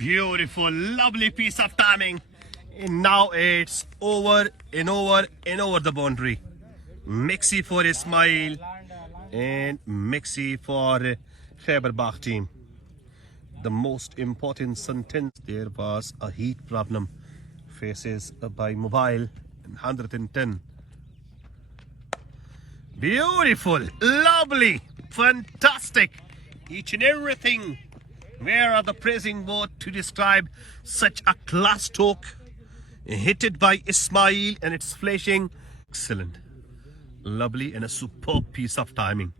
Beautiful, lovely piece of timing. And now it's over and over and over the boundary. Mixi for Ismail and Mixi for Khyber Bakh team. The most important sentence, there was a heat problem faces by Mobile 110. Beautiful, lovely, fantastic, each and everything. Where are the praising words to describe such a class stroke? Hit it by Ismail and it's flashing. Excellent, lovely, and a superb piece of timing.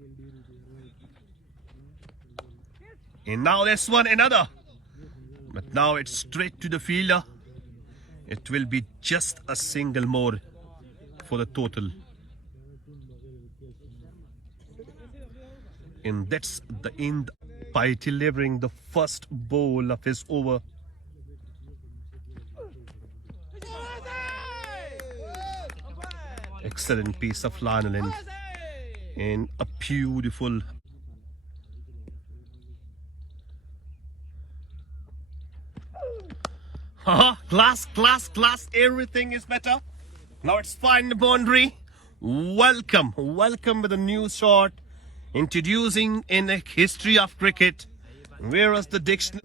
And now this one another, but now it's straight to the fielder. It will be just a single more for the total. And that's the end by delivering the first ball of his over. Excellent piece of lineland and a beautiful class, everything is better. Now it's fine the boundary. Welcome with a new shot, introducing in the history of cricket. Where is the dictionary?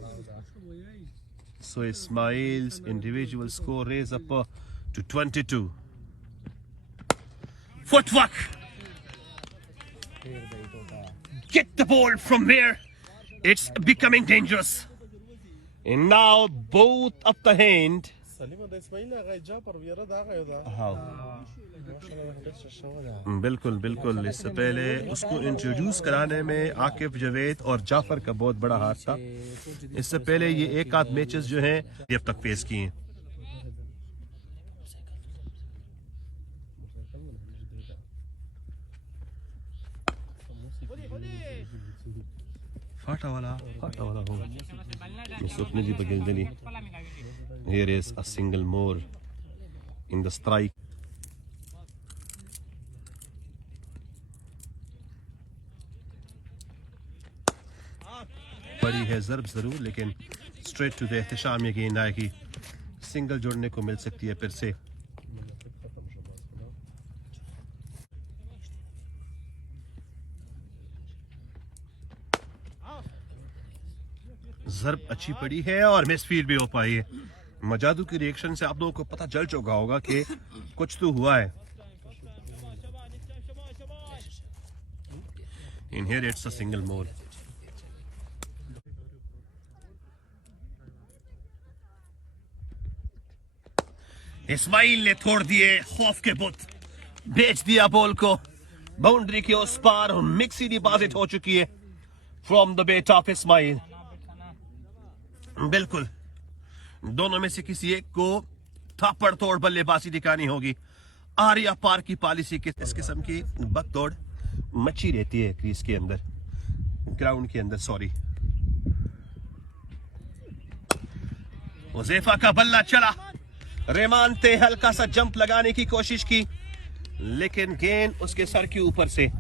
So Ismail's individual score raised up to 22. Footwork. Get the ball from where it's becoming dangerous. And now both of the hand. बिल्कुल इससे पहले उसको introduce कराने में आकिफ जवेद और जाफर का बहुत बड़ा हाथ था। इससे पहले ये एक आध मैचेस जो हैं ये अब तक पेश किए हैं। फाटा वाला हो सुखने जी बगेंजली। Here is a single more in the strike. बड़ी है ज़रब ज़रूर, लेकिन स्ट्रेट टू द एहतशाम ये गेंद आएगी। सिंगल जोड़ने को मिल सकती है फिर से। ज़रब अच्छी पड़ी है और मिस फील्ड भी हो पाई है। मजादू की रिएक्शन से आप लोगों को पता चल चुका होगा कि कुछ तो हुआ है। In here it's a single more. Ismail ने तोड़ दिए खौफ के बुत, बेच दिया बॉल को बाउंड्री के उस पार और मिक्सी डिपॉजिट हो चुकी है from the bet of Ismail. बिल्कुल दोनों में से किसी एक को थापड़ तोड़ बल्लेबाजी दिखानी होगी। आर्या पार की पॉलिसी के इस किस्म की बकतोड़ मच्छी रहती है क्रीज के अंदर, ग्राउंड के अंदर, सॉरी। हुज़ैफा का बल्ला चला, रहमान ने हल्का सा जंप लगाने की कोशिश की लेकिन गेंद उसके सर के ऊपर से।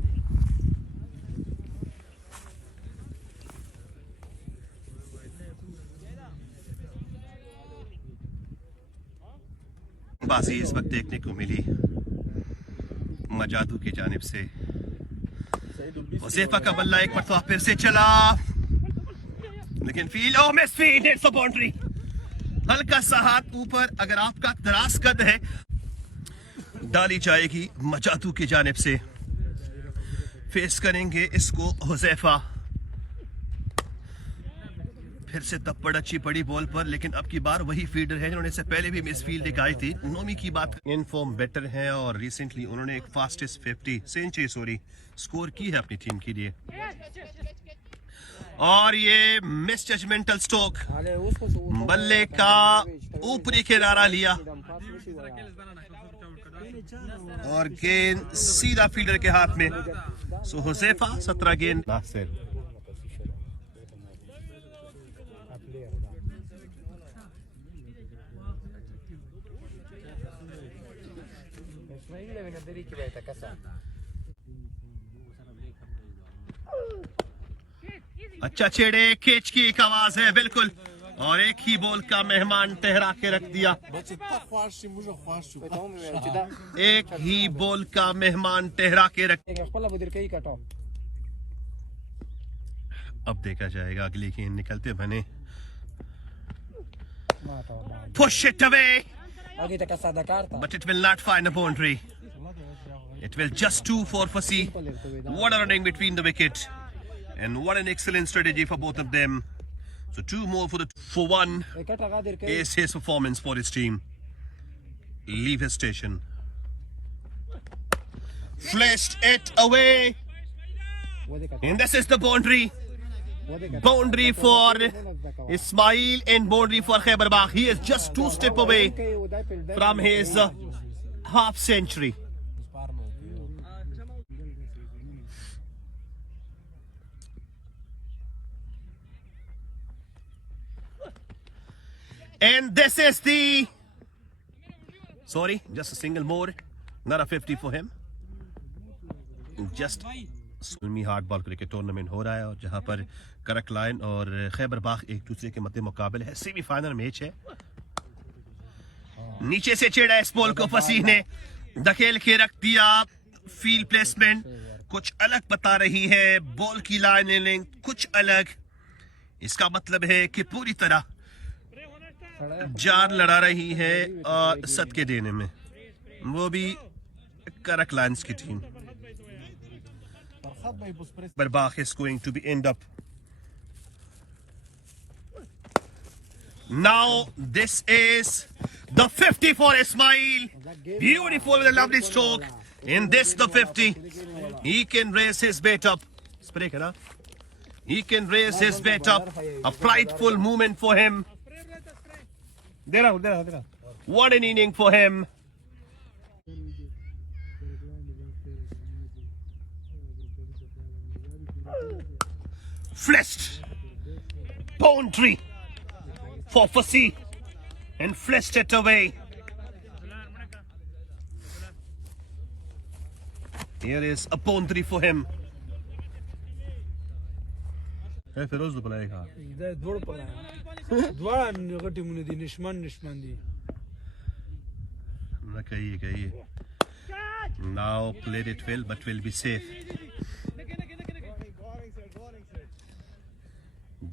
बाजी इस वक्त देखने को मिली मजादू की जानिब से। हुज़ैफा का बल्ला एक मरतबा फिर से चला लेकिन field miss field, it's a boundary. हल्का सा हाथ ऊपर अगर आपका दराज कद है डाली जाएगी मजादू की जानिब से। फेस करेंगे इसको हुज़ैफा। फिर से तप्पड़ अच्छी पड़ी बॉल पर, लेकिन अब की बार वही फील्डर है जिन्होंने इससे पहले भी मिस फील्ड दिखाई थी। नोमी की बात इन फॉर्म बेटर है और रिसेंटली उन्होंने एक फास्टेस्ट 50 सेंचुरी स्कोर की है अपनी टीम के लिए। और ये मिस जजमेंटल स्ट्रोक, बल्ले का ऊपरी किनारा लिया और गेंद सीधा फील्डर के हाथ में। सो हुज़ैफा 17 गेंद नासिर। अच्छा छेड़े, कैच की एक आवाज है, बिल्कुल और एक ही बॉल का मेहमान ठहरा के रख दिया। एक ही बॉल का मेहमान ठहरा के रख। अब देखा जाएगा अगली गेंद निकलते बने। Push it away, but it will not find a boundary. It will just 2 for Fassi. What a running between the wicket, and what an excellent strategy for both of them. So 2 more for 1 is his performance for his team. Leave his station. Flashed it away, and this is the boundary. Boundary for Ismail and boundary for Khyber Bagh. He is just 2 steps away from his half century. And this is the... Sorry, just a single more. Not a 50 for him. Just... सुलमी hard ball cricket tournament हो रहा है और जहां पर करक line और खैबर बाग एक दूसरे के मध्य मुकाबले है। सेमीफाइनल मैच है। नीचे से छेड़ा इस बॉल को फसी ने धकेल के रख दिया। फील्ड प्लेसमेंट कुछ अलग बता रही है, बॉल की लाइन लेंथ कुछ अलग। इसका मतलब है कि पूरी तरह जान लड़ा रही है सदके देने में, वो भी करक लाइन्स की team. But Bagh is going to be end up. Now this is the 50 for Ismail. Beautiful with a lovely stroke. In this the 50. He can raise his bat up. He can raise his bat up. A prideful movement for him. What an inning for him. Fleshed boundary for Fassi and fleshed it away. Here is a boundary for him. Hey, Feroz playega. That dwar pala. Dwar gati munidi nishman di. Na kahiye. Now played it well, but will be safe.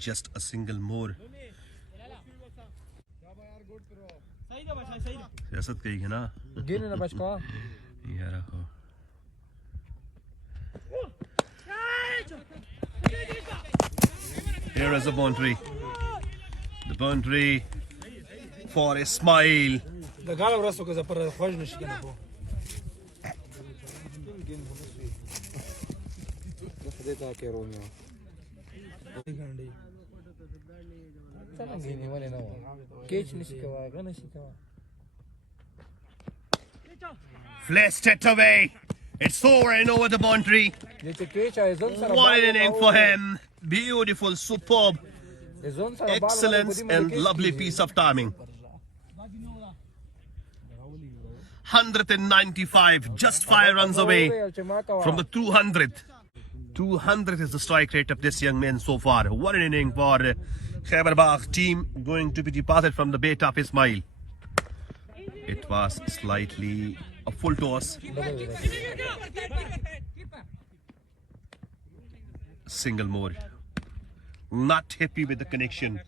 Just a single more. सियासत कही ना गिन ना बच को ये रखो। Here is a boundary. The boundary for Ismail. Da gala rasto ka zapara khoj nish kana po. Deta ke romeo. Flashed it away. It's over and over the boundary. What an inning for him. Beautiful, superb, excellence and lovely piece of timing. 195, just 5 runs away from the 200th. 200 is the strike rate of this young man so far. What an inning for Khyber Bagh team, going to be departed from the bat of Ismail. It was slightly a full toss. Single more. Not happy with the connection.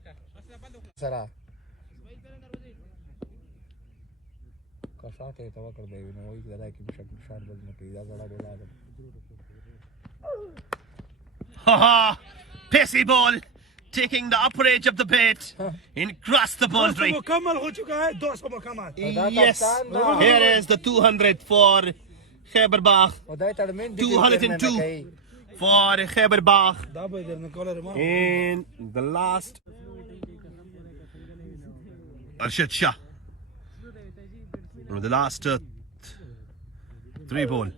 Haha! Pacey ball taking the upper edge of the bat and cross the boundary. Yes, here is the 200 for Khyber Bagh. 202 for Khyber Bagh. And the last, Arshad Shah. The last 3 ball.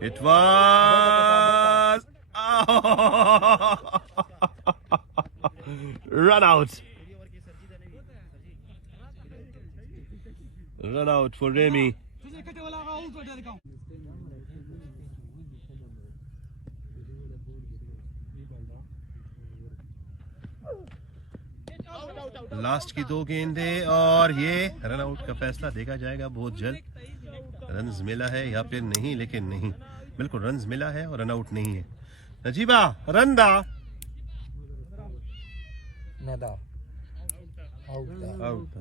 It was run out. Run out for Remy. Last की 2 गेंदें और ये run out का फैसला देखा जाएगा बहुत जल्द। रन्स मिला है या फिर नहीं, लेकिन नहीं, बिल्कुल रन्स मिला है और रन आउट नहीं है। नजीबा रन दा out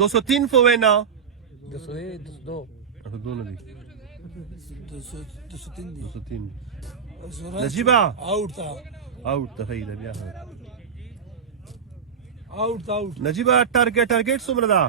203 for winner 202 203 Najiba out था सही आउट नजीबा टारगेट सुमरदा